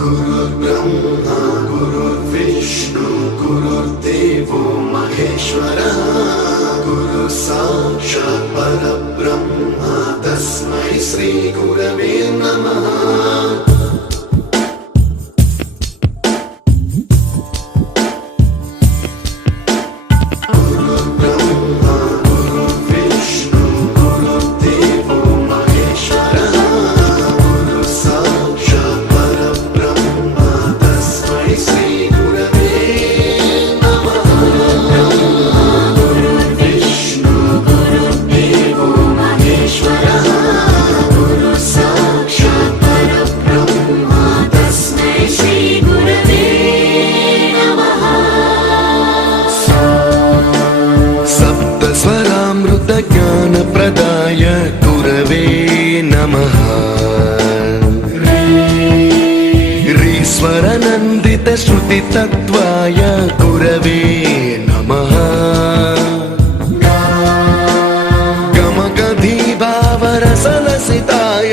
गुरुर्ब्रह्मा गुरुर्विष्णु गुरुर्देवो महेश्वरः गुरु साक्षात् परब्रह्म तस्मै श्री गुरवे नमः। ज्ञानप्रदाय गुरवे नमः। ह्रीश्वरनन्दितश्रुतितत्त्वाय गुरवे नमः। गमगधीभावरसलसिताय